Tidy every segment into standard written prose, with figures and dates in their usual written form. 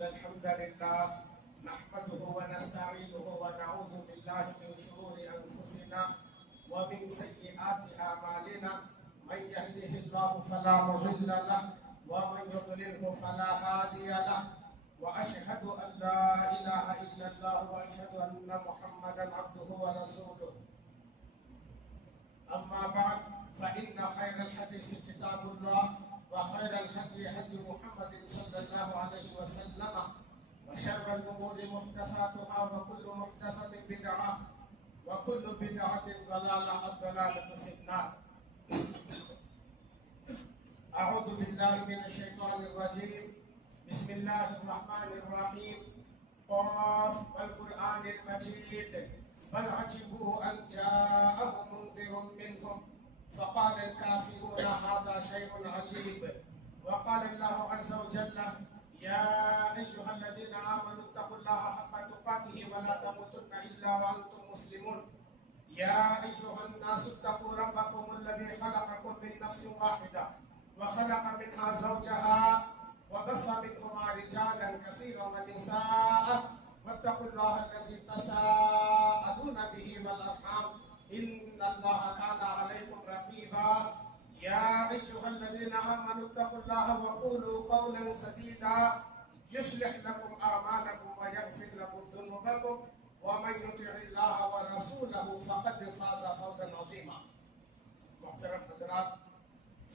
إن الحمد لله نحمده ونستعينه ونعوذ بالله من شرور أنفسنا ومن سيئات أعمالنا من يهده الله فلا مضل له ومن يضلله فلا هادي له وأشهد أن لا إله إلا الله وأشهد أن محمدا عبده ورسوله أما بعد فإن خير الحديث كتاب الله وخير الهدي هدي محمد صلى الله عليه وسلم وشر الأمور محدثاتها وكل محدثة بدعة وكل بدعة ضلالة الضلالة في النار. أعوذ بالله من الشيطان الرجيم. بسم الله الرحمن الرحيم. قاف والقرآن المجيد بل عجبوا أن جاءهم منذر منهم فقال الكافرون هذا شيء عجيب. وقال الله عز وجل يا أيها الذين آمنوا اتقوا الله حق تقاته ولا تموتن إلا وأنتم مسلمون. يا أيها الناس اتقوا ربكم الذي خلقكم من نفس واحدة وخلق منها زوجها وبث منهما رجالا كثيرا ونساء واتقوا الله الذي تساءلون به والأرحام إن الله كان عليكم رقيبا. يا أيها الذين آمنوا اتقوا الله وقولوا قولا سديدا يصلح لكم أعمالكم ويغفر لكم ذنوبكم ومن يطع الله ورسوله فقد فاز فوزا عظيما. محترم حضرات،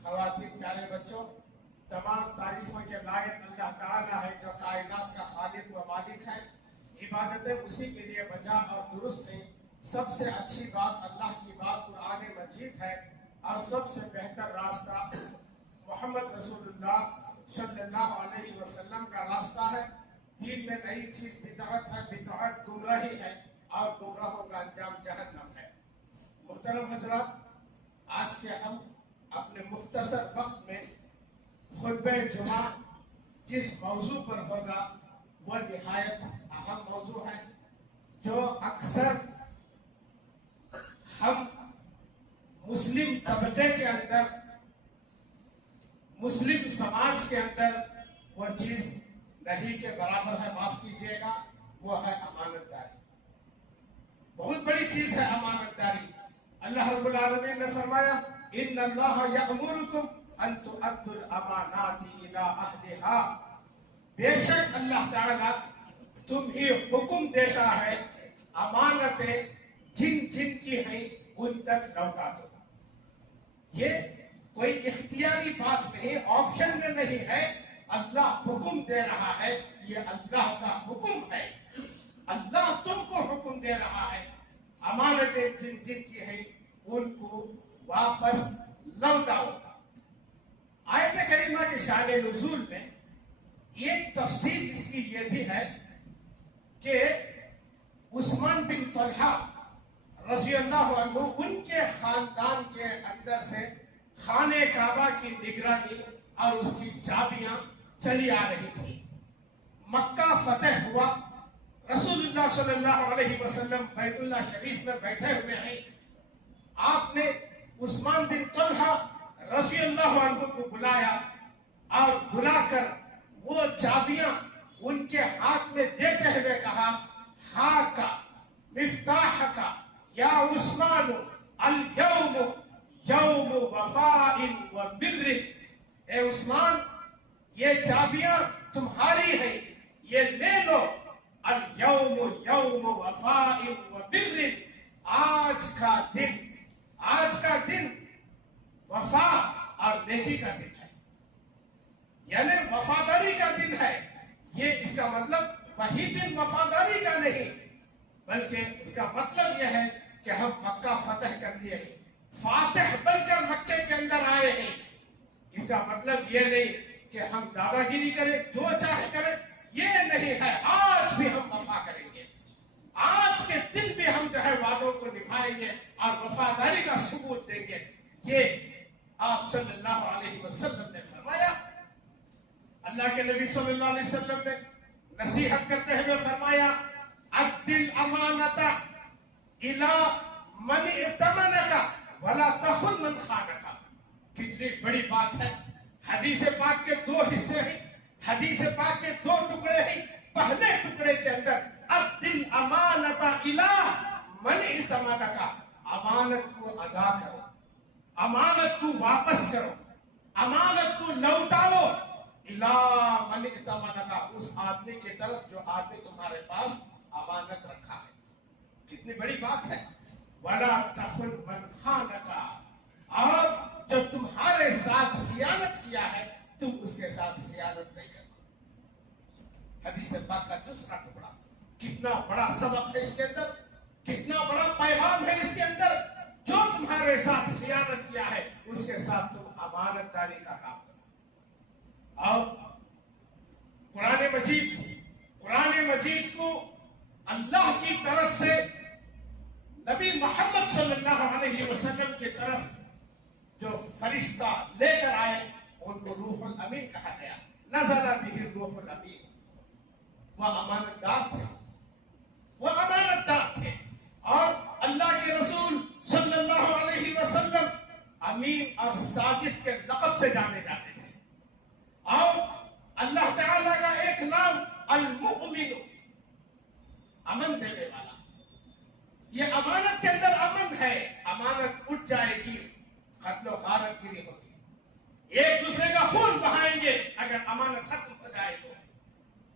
خواتین، پیارے بچوں، تمام تعریفوں کے لائق اللہ تعالیٰ ہے جو کائنات کا خالق و مالک ہے. عبادتیں اسی کے لیے بجا اور درست ہیں. سب سے اچھی بات اللہ کی بات قرآن مجید ہے اور سب سے بہتر راستہ محمد رسول اللہ صلی اللہ علیہ وسلم کا راستہ ہے. دین میں نئی چیز بدعت ہے، بدعت گمراہی ہے اور گمراہوں کا انجام جہنم ہے. محترم حضرات، آج کے ہم اپنے مختصر وقت میں خطبہ جمعہ جس موضوع پر ہوگا وہ نہایت اہم موضوع ہے جو اکثر ہم مسلم طبقے کے اندر، مسلم سماج کے اندر وہ چیز نہیں کے برابر ہے. معاف کیجیے گا، وہ ہے امانت داری. بہت بڑی چیز ہے امانت داری. اللہ رب العالمین نے فرمایا ان اللہ یأمرکم ان تؤدوا الامانات الی اہلہا. بے شک اللہ تعالیٰ تمہیں حکم دیتا ہے امانتیں جن جن کی ہیں ان تک لوٹا دو. یہ کوئی اختیاری بات نہیں، آپشن میں نہیں ہے. اللہ حکم دے رہا ہے، یہ اللہ کا حکم ہے. اللہ تم کو حکم دے رہا ہے امانتیں جن جن کی ہیں ان کو واپس لوٹاؤ. آیت کریمہ کے شان نزول میں ایک تفصیل اس کی یہ بھی ہے کہ عثمان بن طلحہ رضی اللہ عنہ ان کے خاندان کے اندر سے خانہ کعبہ کی نگرانی اور اس کی چابیاں چلی آ رہی تھی. مکہ فتح ہوا، رسول اللہ صلی اللہ علیہ وسلم بیت اللہ شریف میں بیٹھے ہوئے ہیں. آپ نے عثمان بن طلحہ رضی اللہ عنہ کو بلایا اور بلا کر وہ چابیاں ان کے ہاتھ میں دیتے ہوئے کہا ہاکا مفتاحکا یا عثمان اليوم یوم وفاء و بر. اے عثمان، یہ چابیاں تمہاری ہیں، یہ لے لو. اليوم یوم وفاء و بر. آج کا دن وفا اور نیکی کا دن ہے، یعنی وفاداری کا دن ہے. یہ اس کا مطلب وہی دن وفاداری کا نہیں، بلکہ اس کا مطلب یہ ہے کہ ہم مکہ فتح کر لیے ہیں، فاتح بن کر مکے کے اندر آئے ہیں. اس کا مطلب یہ نہیں کہ ہم دادا گیری کریں، جو چاہے کریں، یہ نہیں ہے. آج بھی ہم وفا کریں گے، آج کے دن بھی ہم جو ہے وعدوں کو نبھائیں گے اور وفاداری کا ثبوت دیں گے. یہ آپ صلی اللہ علیہ وسلم نے فرمایا. اللہ کے نبی صلی اللہ علیہ وسلم نے نصیحت کرتے ہوئے فرمایا عدل امانتا الی من ائتمنک ولا تخن من خانک. کتنی بڑی بات ہے. حدیث پاک کے دو حصے ہیں، حدیث پاک کے دو ٹکڑے टुकड़े हैं, पहले टुकड़े के अंदर अद्दिल अमानता इला मन इतमनका, अमानत को अदा करो, अमानत को वापस करो, अमानत को लौटाओ, इला मन इतमनका, उस आदमी की तरफ जो आदमी तुम्हारे पास अमानत रखा है। कितनी बड़ी बात है। वला तखुन मन खानका, और जो तुम्हारे साथ खियानत किया है तुम उसके साथ खियानत नहीं करना। हदीस पाक का दूसरा टुकड़ा, कितना बड़ा सबक है इसके अंदर, कितना बड़ा पैगाम है इसके अंदर। जो तुम्हारे साथ खियानत किया है उसके साथ तुम अमानतदारी का काम करो। और कुरान मजीद को अल्लाह की तरफ से नबी मोहम्मद सल्लल्लाहु अलैहि वसल्लम की तरफ जो फरिश्ता लेकर आए उनको रूहुल अमीन कहा गया। नज़ला बिही रूहुल अमीन, वह अमानतदार थे और अल्लाह के रसूल सल्लल्लाहु अलैहि वसल्लम अमीन और सादिक के लक़ब से जाने जाते थे। और अल्लाह ताला का एक नाम अल-मुअमिन, अमन देने वाला। ये अमानत के अंदर अमन है। अमानत उठ जाएगी, कत्लो गारतगिरी होगी, एक दूसरे का खून बहाएंगे अगर अमानत खत्म हो जाए तो।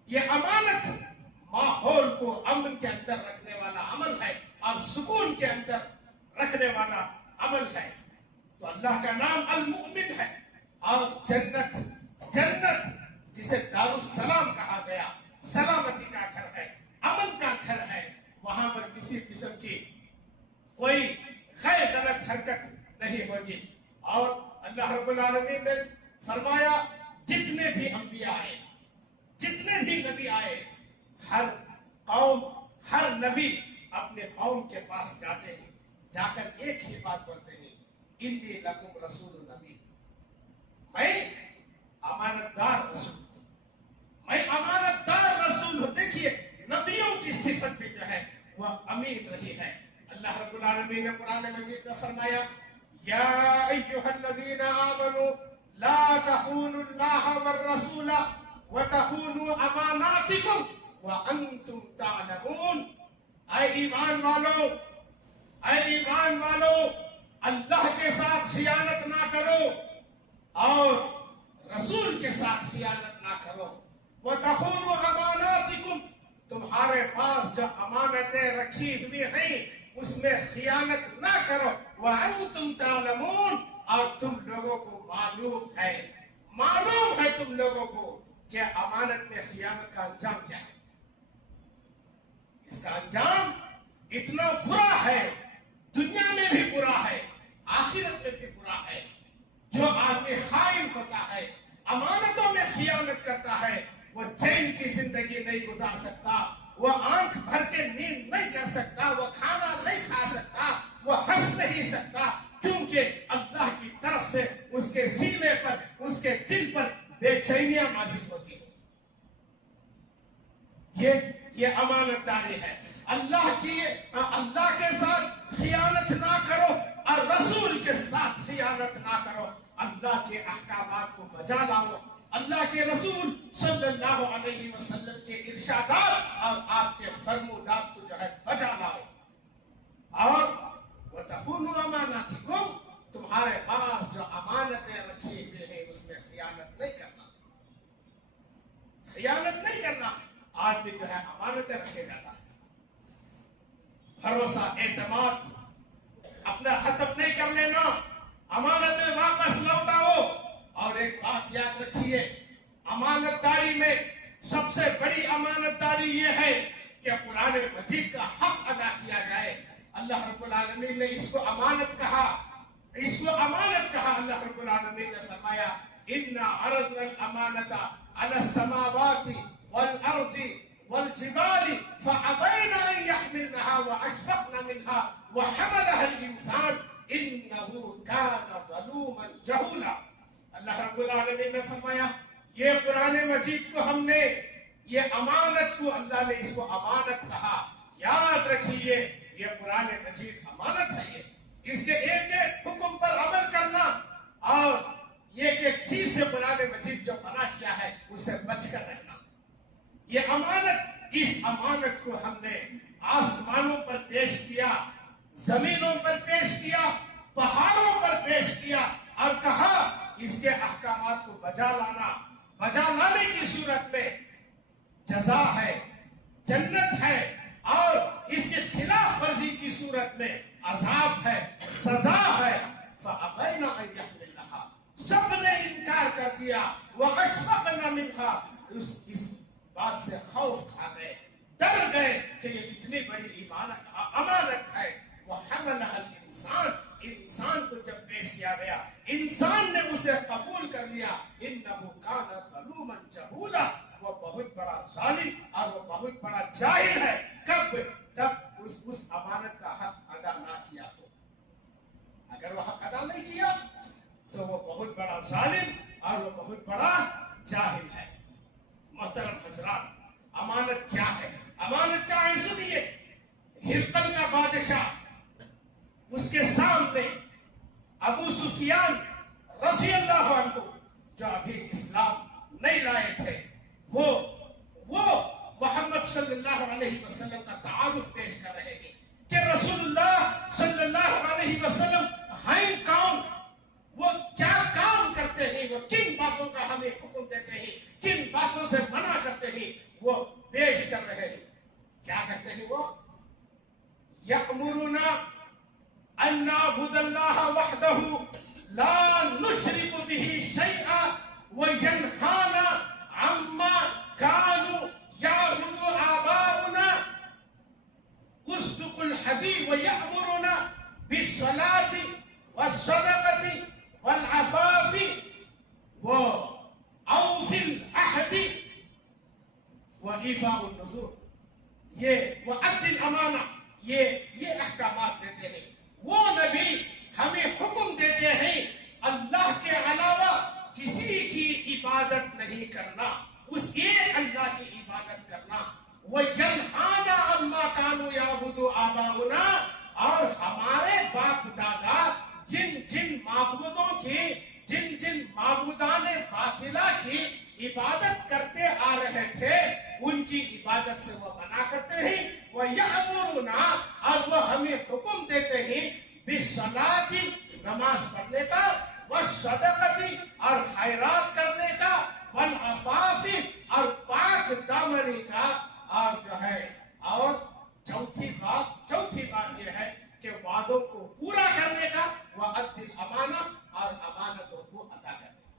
ये अमानत माहौल को अमन के अंदर रखने वाला अमल है और सुकून के अंदर रखने वाला अमल है। तो अल्लाह का नाम अल-मुअमिन है। और जन्नत जिसे दारुस्सलाम कहा गया, सलामती का घर है, अमन का घर है, वहां पर किसी किस्म की कोई गलत हरकत नहीं होगी। और अल्लाह रब्बुल आलमीन ने फरमाया जितने भी अंबिया आए, जितने भी नबी आए, हर नबी अपने कौम के पास जाते हैं, जाकर एक ही बात बोलते हैं, इन्नी लकुम रसूलुन नबी, मैं अमानतदार रसूल हूं, मैं अमानतदार रसूल हूं। देखिए नबियों की सिफत भी जो है वह अमीन रही है। अल्लाह रब्बुल आलमीन ने कुरान मजीद में फरमाया, या अय्युहल्लज़ीना आमनू ला तखूनुल्लाह वररसूल व तखूनू अमानातिकुम व अंतुम तालमून। ऐ ईमान वालो, अल्लाह के साथ खियानत ना करो और रसूल के साथ खियानत ना करो। व तखूनू अमानातिकुम, तुम्हारे पास जो अमानतें रखी हुई हैं उसमें खियानत ना करो। व अंतुम तालमून, और तुम लोगों को मालूम है तुम लोगों को कि अमानत में खियानत का अंजाम क्या है। इसका अंजाम इतना बुरा है, दुनिया में भी बुरा है, आखिरत में भी बुरा है। जो आदमी खाइन होता है, अमानतों में खियानत करता है, वो चैन की जिंदगी नहीं गुजार सकता, वो आंख भर के नींद नहीं कर सकता, वो खाना नहीं खा सकता, वो हंस नहीं सकता, क्योंकि अल्लाह की तरफ से उसके सीने पर, उसके दिल पर बेचैनियां नाज़िल होती है। ये अमानतदारी है। अल्लाह के साथ खियानत ना करो और रसूल के साथ खियानत ना करो। अल्लाह के अहकामात को बजा लाओ, अल्लाह के रसूल सल्लल्लाहु अलैहि वसल्लम के इरशादात और आपके फरमूदात को जो है बजा लाओ। और वतखूनु अमानातिकुम, तुम्हारे पास जो अमानतें रखी हुई हैं उसमें खियानत नहीं करना। आदमी जो है अमानतें रखे जाता है, भरोसा एतमाद अपना खत्म नहीं कर लेना, अमानतें वापस लौटाओ। और एक बात याद रखिए, अमानतदारी में सबसे बड़ी अमानतदारी ये है कि कुरान मजीद का हक अदा किया जाए। अल्लाह रब्बुल आलमीन ने इसको अमानत कहा। अल्लाह रब्बुल आलमीन ने फरमाया, इन्ना अरदनल अमानता अला समावाति वल अर्दी वल जिबाली फअबैना अन यहमिलनहा व अशफक़न मिनहा व हमलहा अल इंसान इन्नहु काना ज़लूमन जहूला। अल्लाह रब्बुल आलमीन ने फरमाया, ये कुरान मजीद को हमने, ये अमानत को अल्लाह ने इसको अमानत कहा। याद रखिए, ये कुरान मजीद अमानत है। ये इसके एक एक हुक्म पर अमल करना और एक एक चीज से कुरान मजीद जो मना किया है उससे बचकर रहना, یہ امانت, اس امانت کو ہم نے آسمانوں پر پیش کیا, زمینوں پر پیش کیا, پہاڑوں پر پیش کیا اور کہا اس کے احکامات کو بجا لانے کی صورت میں جزا ہے, جنت ہے, اور اس کے خلاف ورزی کی صورت میں عذاب ہے, سزا ہے. فَأَبَيْنَ أَن يَحْمِلْنَهَا, سب نے انکار کر دیا. وَأَشْفَقْنَ مِنْهَا, اس بات سے خوف کھا گئے, ڈر گئے کہ یہ اتنی بڑی امانت ہے. وَحَمَلَهَا الْإِنسَانُ, انسان کو جب پیش کیا گیا, انسان نے اسے قبول کر لیا. إِنَّهُ كَانَ ظَلُومًا جَهُولًا, وہ بہت بڑا ظالم اور وہ بہت بڑا جاہل ہے. کب؟ تب اس امانت کا حق ادا نہ کیا تو. اگر وہ حق ادا نہیں کیا تو وہ بہت بڑا ظالم اور وہ بہت بڑا جاہل ہے. محترم حضرات, امانت کیا ہے؟ امانت کیا ہے سنیے. ہرقل کا بادشاہ, اس کے سامنے ابو سفیان رضی اللہ عنہ, جو ابھی اسلام نہیں لائے تھے, وہ محمد صلی اللہ علیہ وسلم کا تعارف پیش کر رہے ہیں کہ رسول اللہ صلی اللہ علیہ وسلم ہیں کون, وہ کیا کام کرتے ہیں, وہ کن باتوں کا ہمیں حکم دیتے ہیں, کن باتوں سے منع کرتے ہیں, وہ پیش کر رہے ہیں. کیا کہتے ہیں وہ؟ یأمرنا ان نعبد اللہ وحدہ لا نشرک به شیئا وینہانا عما كانوا يعبد آباؤنا اصدق الحديث ويأمرنا بالصلاة والصدقة والعفاف وأوف العهد وإيفاء النذور. یہ وعد الامانہ, یہ احکامات دیتے ہیں. وہ نبی ہمیں حکم دیتے ہیں اللہ کے علاوہ کسی کی عبادت نہیں کرنا, اس ایک اللہ کی عبادت کرنا. وَيَنْهَانَا عَمَّا كَانُوا يَعْبُدُ آبَاؤُنَا, اور ہمارے باپ دادا جن معبودان باطلہ کی عبادت کرتے آ رہے تھے, ان کی عبادت سے وہ منع کرتے ہیں. وَيَأْمُرُنَا, اور وہ ہمیں حکم دیتے ہیں بِالصَّلَاةِ, نماز پڑھنے کا, وَالصَّدَقَةِ, اور خیرات کرنے کا, وَالْعَفَافِ, اور پاک دامنی کا, اور جو ہے, اور چوتھی بات یہ ہے کہ وعدوں کو پورا کرنے کا, وَأَدِّ الْأَمَانَةَ, اور امانتوں کو ادا کرنے کا.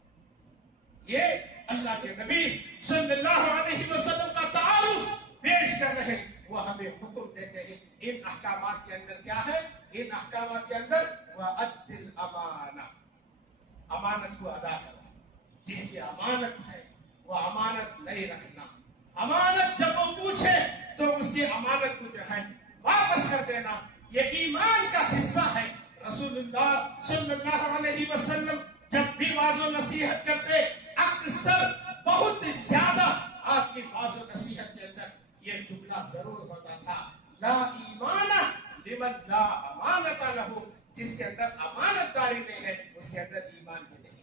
یہ اللہ کے نبی صلی اللہ علیہ وسلم کا تعارف پیش کر رہے ہیں. وہ ہمیں حکم دیتے ہیں. ان احکامات کے اندر کیا ہے؟ ان احکامات کے اندر وَأَدِّ الْأَمَانَةَ, امانت کو ادا کرنا. جس کی امانت ہے وہ امانت نہیں رکھنا. امانت جب وہ پوچھے تو اس کی امانت کو جو ہے واپس کر دینا. یہ ایمان کا حصہ ہے. رسول اللہ صلی اللہ علیہ وسلم جب بھی واعظ و نصیحت کرتے, اکثر بہت زیادہ آپ کی واعظ و نصیحت کے اندر یہ جملہ ضرور ہوتا تھا, لا ایمان لمن لا امانت لہ, جس کے اندر امانت داری نہیں ہے اس کے اندر ایمان بھی نہیں.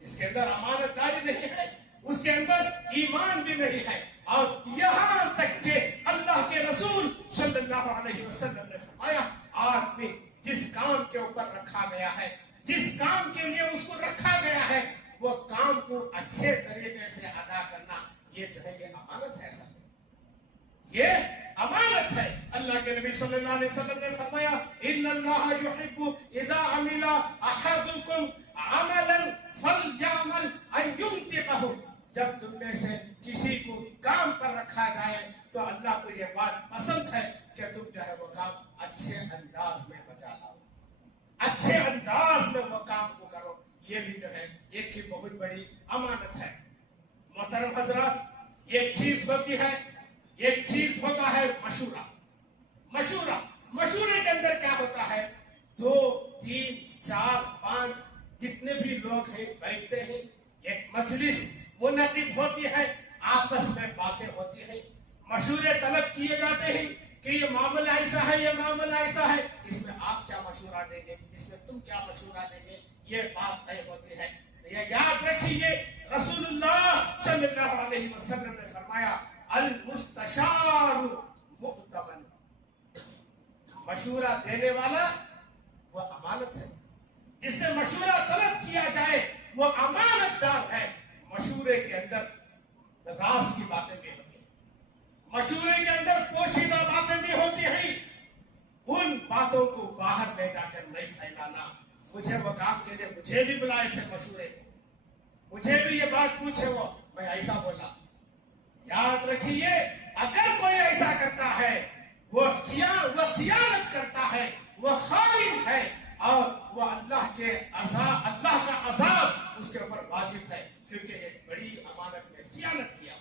جس کے اندر امانت داری نہیں ہے اس کے اندر ایمان بھی نہیں ہے. اور یہاں تک کہ اللہ کے رسول صلی اللہ علیہ وسلم نے فرمایا, آدمی جس کام کے اوپر رکھا گیا ہے, جس کام کے لیے اس کو رکھا گیا ہے, وہ کام کو اچھے طریقے سے ادا کرنا, یہ جو ہے یہ امانت ہے. یہ امانت ہے. اللہ کے نبی صلی اللہ علیہ وسلم نے فرمایا, ان اللہ یحب اذا عمل احدکم عملا فلیعمل ان ينطقہ, جب تم میں سے کسی کو کام پر رکھا جائے تو اللہ کو یہ بات پسند ہے کہ تم جو ہے وہ کام اچھے انداز میں بجا لاؤ, اچھے انداز میں وہ کام کو کرو. یہ بھی جو ہے ایک کی بہت بڑی امانت ہے. محترم حضرات, ایک چیز ہوتی ہے, ایک چیز ہوتا ہے مشورہ. مشورے کے اندر کیا ہوتا ہے, 2 3 4 5 جتنے بھی لوگ ہیں بیٹھتے ہیں, ایک مجلس منعقد ہوتی ہے, آپس میں باتیں ہوتی ہیں, مشورے طلب کیے جاتے ہیں کہ یہ معاملہ ایسا ہے, یہ معاملہ ایسا ہے, اس میں آپ کیا مشورہ دیں گے, اس میں تم کیا مشورہ دیں گے, یہ بات طے ہوتی ہے. یہ یاد رکھیے, رسول اللہ صلی اللہ علیہ अलैहि वसल्लम ने फरमाया अल मुस्तशार मुअतमन, मशूरा देने वाला वो अमानत है, जिससे मशूरा तलब किया जाए वो अमानतदार है। मशूरे के अंदर राज की बातें भी होती हैं, मशूरे के अंदर पोशीदा बातें भी होती हैं। उन बातों को बाहर ले जाकर नहीं फैलाना। मुझे वो काम के लिए मुझे भी बुलाए थे मशूरे को, मुझे भी ये बात पूछे वो, मैं ऐसा बोला। याद रखिए, अगर कोई ऐसा करता है वो खियानत करता है, वो खाइन है, और वो अल्लाह का अज़ाब उसके ऊपर वाजिब है, क्योंकि एक बड़ी अमानत में खियानत किया।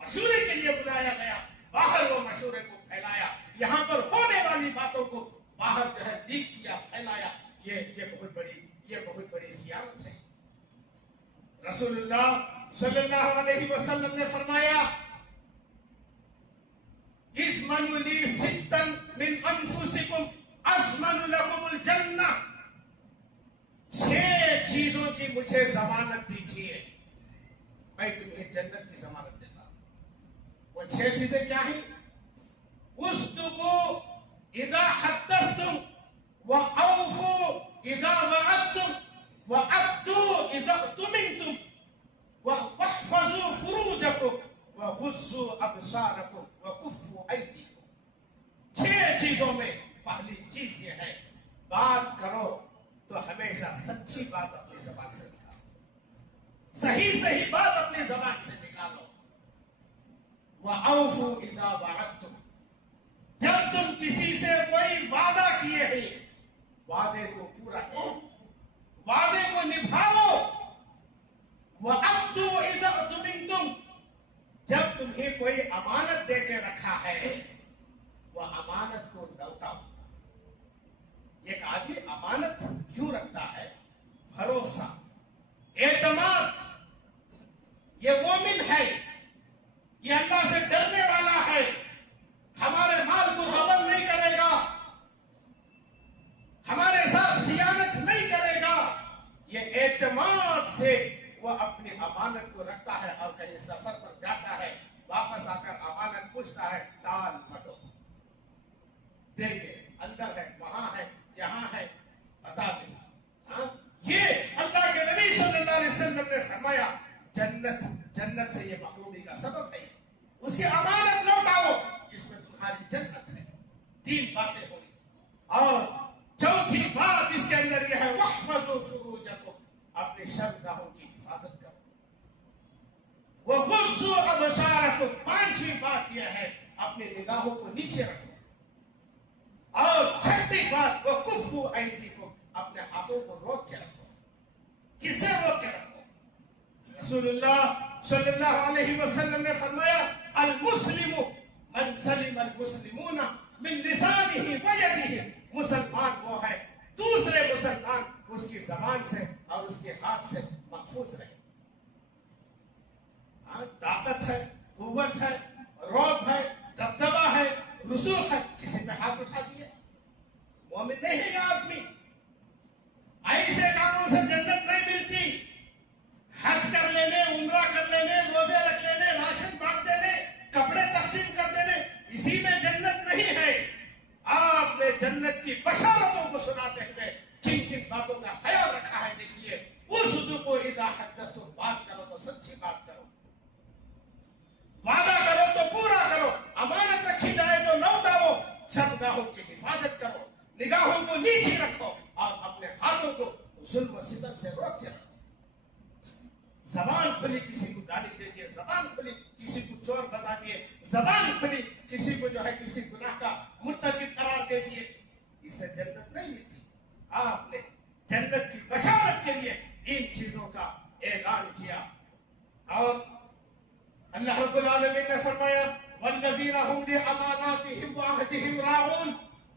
मशूरे के लिए बुलाया गया, बाहर वो मशूरे को फैलाया, यहाँ पर होने वाली बातों को बाहर जो है लीक किया, फैलाया। ये बहुत बड़ी खियानत है। रसूलुल्लाह सल्लल्लाहु अलैहि वसल्लम ने फरमाया इस्मनु ली सित्तन मिन अनफुसिकुम अस्मनु लकुमुल जन्नह, 6 चीजों की मुझे जमानत दीजिए, मैं तुम्हें जन्नत की जमानत देता हूं। वो 6 चीजें क्या हैं? उस्दुकु इज़ा हद्दस्तुम व औफु इज़ा वअदतुम व अद्दु इज़ा तुमिनतुम व वहफज़ु फुरूजकुम व गुज़्ज़ु अबसारकुम व कुफ़्फ़ु ऐदीकुम। 6 चीजों में पहली चीज ये है, बात करो तो हमेशा सच्ची बात अपनी जबान से निकालो, सही बात अपनी जबान से निकालो। व औफु इज़ा वअदतुम, जब तुम किसी से कोई वादा किए हैं, वादे को पूरा करो, वादे को निभाओ। वअद्दु इज़ा तुमिनतुम, जब तुम्हें कोई अमानत दे के रखा है, वह अमानत को लौटाओ। एक आदमी अमानत क्यों रखता है? भरोसा, एतमाद। ये मोमिन है, ये अल्लाह से डरने वाला है, हमारे माल को गबन नहीं करेगा, हमारे साथ खियानत नहीं करेगा। ये एतमाद से वह अपनी अमानत को रखता है, और कहीं सफर पर जाता है, वापस आकर अमानत पूछता है, टाल मटो, देंगे, अंदर है, वहां है, यहां है, पता नहीं। हाँ? ये अल्लाह के नबी सल्लल्लाहु अलैहि वसल्लम ने फरमाया जन्नत से ये महरूमी का सबब है। उसकी अमानत लौटाओ, इसमें तुम्हारी जन्नत है। 3 बातें होगी, और चौथी बात इसके अंदर यह है वहफज़ु फुरूजकुम, अपनी शर्मगाहों की हिफाजत करो। वह गुज़्ज़ु अबसारकुम, 5वीं बात यह है अपनी निगाहों को नीचे रखो। और 6ठी बात वह कुफ़्फ़ु ऐदीकुम, अपने हाथों को रोक के रखो। किससे रोक के रखो? रसूलुल्लाह सल्लल्लाहु अलैहि वसल्लम ने फरमाया अल मुस्लिमु मन सलिम अल मुस्लिमूना मिन लिसानिही व यदिही, मुसलमान वो है दूसरे मुसलमान उसकी जबान से और उसके हाथ से महफूज रहे। ताकत है, कुव्वत है, रौब है, दबदबा है, रुसूख है, किसी पे हाथ उठा दिए, मोमिन नहीं है आदमी। ऐसे कामों से जन्नत नहीं मिलती। हज कर लेने, उम्रा कर लेने, रोजे रख लेने, राशन बांट देने, कपड़े तकसीम कर देने, इसी में जन्नत नहीं है। आपने जन्नत की बशारतों को सुनाते हुए किन किन बातों का ख्याल रखा है, देखिए। उस्दुकु इज़ा हद्दस्तुम, बात करो तो सच्ची बात करो, वादा करो तो पूरा करो, अमानत रखी जाए तो लौटाओ, शर्मगाहों की हिफाजत करो, निगाहों को नीचे रखो, और अपने हाथों को जुल्म सितम से रोक के रखो। जबान खुली किसी को गाली दे दिए, जबान खुली किसी को चोर बता दिए, जबान खुली किसी को जो है किसी गुनाह का मुर्तकिब करार दे दिए, इससे जन्नत नहीं मिलती। आपने जन्नत की बशारत के लिए इन चीजों का ऐलान किया। और अल्लाह रब्बुल आलमीन ने फरमाया वल्लज़ीना हुम लिअमानातिहिम व अहदिहिम राऊन,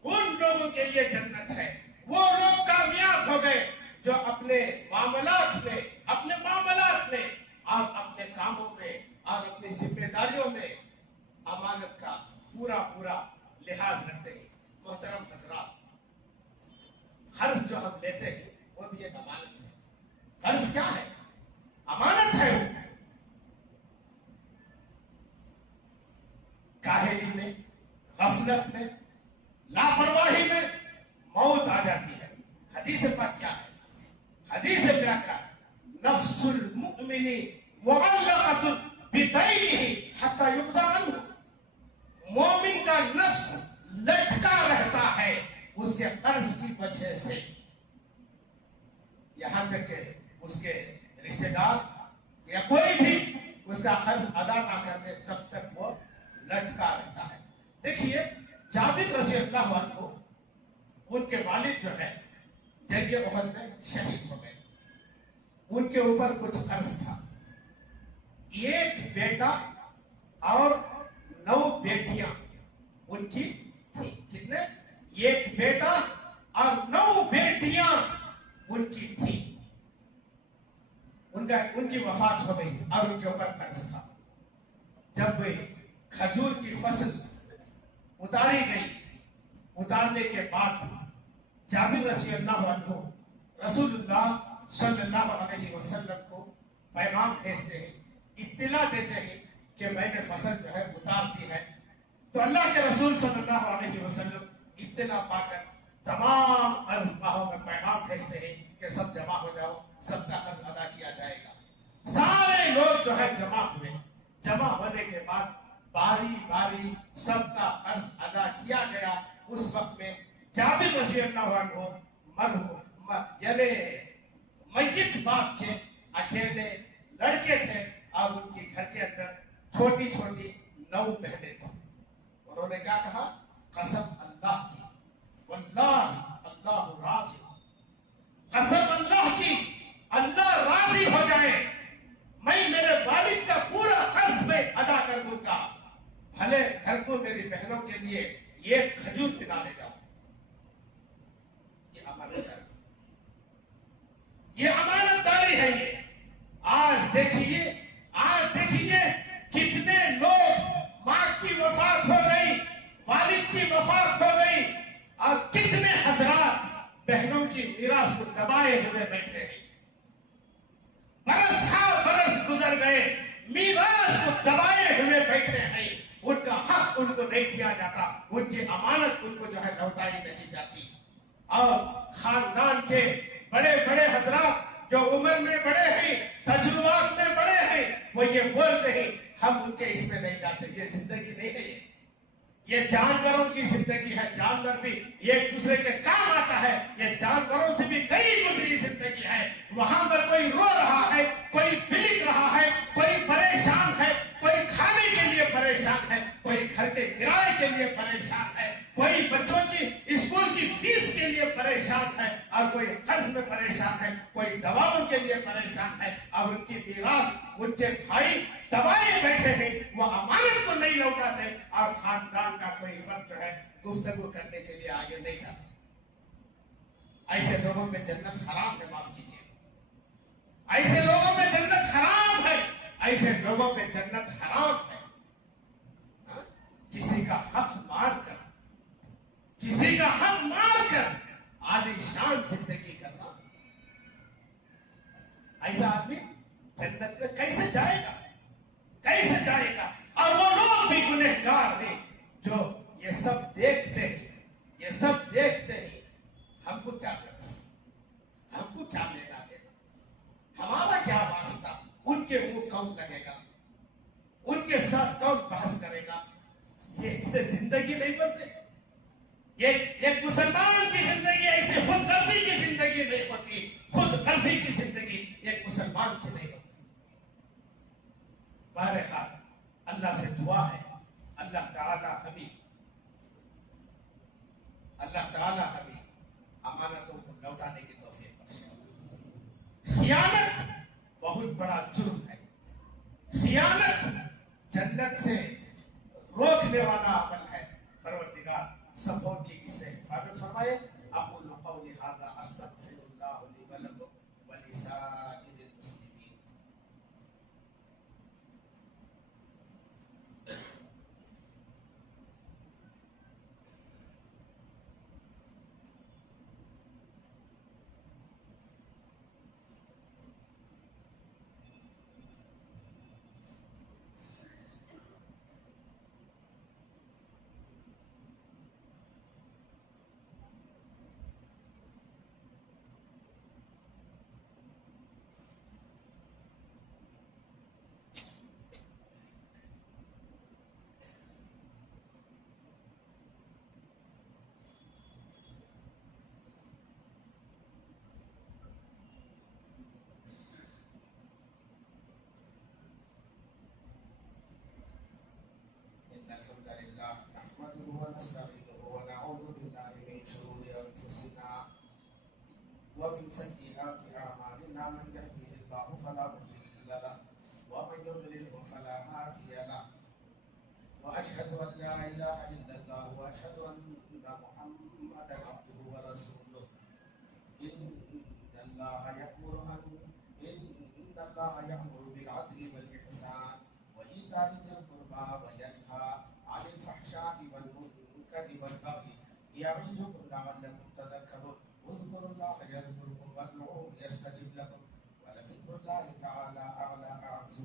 उन लोगों के लिए जन्नत है, वो लोग कामयाब हो गए जो अपने मामलात में और अपने कामों में और अपनी जिम्मेदारियों में अमानत का पूरा लिहाज रखते हैं। मोहतरम हजरात, कर्ज जो हम लेते हैं वो भी एक अमानत है। कर्ज क्या है? अमानत है। गफलत में, लापरवाही में मौत आ जाती है। हदीस पाक क्या है? हदीस पाक का नफ्सुल मुमिनी मुअल्लक़तुन बिदैनिही हत्ता युक़दा अन्हु। मोमिन का नफ्स लटका रहता है उसके कर्ज की वजह से, यहां तक कि उसके रिश्तेदार या कोई भी उसका कर्ज अदा ना करते तब तक वो लटका रहता है। देखिए जाबिर रज़ी अल्लाह अन्हु, उनके वालिद जो है जंग उहद में शहीद हो गए। उनके ऊपर कुछ कर्ज था। एक बेटा और 9 बेटियां उनकी थी। कितने? एक बेटा और 9 बेटियां उनकी थी। उनकी वफात हो गई और उनके ऊपर कर्ज था। जब खजूर की फसल उतारी गई, उतारने के बाद जाबिर रज़ी अल्लाह अन्हु रसूलुल्लाह सल्लल्लाहु अलैहि वसल्लम को पैगाम भेजते हैं, इत्तिला देते हैं कि मैंने फसल जो है उतार दी है। तो अल्लाह के रसूल सल्लल्लाहु अलैहि वसल्लम इत्तिला पाकर तमाम कर्जगाहों में पैगाम भेजते हैं कि सब जमा हो जाओ, सबका कर्ज अदा किया जाएगा। सारे लोग जो है जमा हुए। जमा होने के बाद बारी बारी सबका कर्ज अदा किया गया। उस वक्त में जाबिर रज़ी अल्लाह अन्हु यानी मय्यत बाप के अकेले लड़के थे और उनके घर के अंदर छोटी छोटी 9 बहनें थी। उन्होंने क्या कहा? कसम अल्लाह की, वल्लाहि अल्लाह राज़ी, कसम अल्लाह की, अल्लाह राजी हो जाए, मैं मेरे वालिद का पूरा कर्ज में अदा कर दूंगा, भले घर को मेरी बहनों के लिए एक खजूर पिला ले जाओ। ये अमानतदारी है। ये आज देखिए कितने लोग, माँ की वफात हो गई, वालिद की वफात हो गई और कितने हजरात बहनों की मीरास को दबाए हुए बैठे हैं। बरस गुजर गए, मीरास को दबाए हुए बैठे हैं। उनका हक उनको नहीं दिया जाता, उनकी अमानत उनको जो है लौटाई नहीं जाती। और खानदान के बड़े बड़े हजरात जो उम्र में बड़े हैं, तजुर्बात में बड़े हैं, वो ये बोलते हैं हम उनके इसमें नहीं जाते। ये जिंदगी नहीं है, ये जानवरों की जिंदगी है। जानवर भी एक दूसरे के काम आता है। ये जानवरों से भी कई गुजरी जिंदगी है। वहां पर कोई रो रहा है, कोई बिलिक रहा है, कोई परेशान है, कोई खाने के लिए परेशान है, कोई घर के किराए के लिए परेशान है, कोई बच्चों की स्कूल की फीस के लिए परेशान है और कोई कर्ज में परेशान है, कोई दवाओं के लिए परेशान है और उनकी मीरास उनके भाई दबाए बैठे हैं, वो अमानत को नहीं लौटाते और खानदान का कोई फर्क जो है गुफ्तगू करने के लिए आगे नहीं जाता। ऐसे लोगों में जन्नत हराम है। माफ कीजिए, ऐसे लोगों में जन्नत हराम है। ऐसे लोगों में जन्नत हराम है। किसी का हक मार कर आलीशान जिंदगी करना, ऐसा आदमी जन्नत में कैसे जाएगा? और वो लोग भी गुनहगार हैं जो ये सब देखते हैं। हमको क्या करना, हमको क्या लेना देना, हमारा क्या वास्ता? उनके मुंह कौन लगेगा? उनके साथ कौन बहस करेगा? ये इसे जिंदगी नहीं बोलते। ये मुसलमान की जिंदगी ऐसे खुदगर्जी की जिंदगी नहीं होती। खुदगर्जी की जिंदगी एक मुसलमान की नहीं होती। बहरहाल अल्लाह से दुआ है, अल्लाह ताला हमें अमानतों को लौटाने की तौफीक बख्शे। खियानत बहुत बड़ा जुर्म है। खियानत जन्नत से रोकने वाला अमल है। परवरदिगार सबों की इससे हिफाजत फरमाए। अक़ूलु क़ौली हाज़ा अस्तग़फ़िरुल्लाह ली व लकुम व लिसाइरिल मुस्लिमीन। واشهد ان لا اله الا الله واشهد ان محمدا عبده ورسوله ان الله يأمر بالعدل والاحسان وايتاء ذي القربى وينهى عن الفحشاء والمنكر والبغي يعظكم لعلكم تذكرون اذكروا الله يذكركم وادعوه يستجب لكم ولذكر الله تعالى اعلى اعز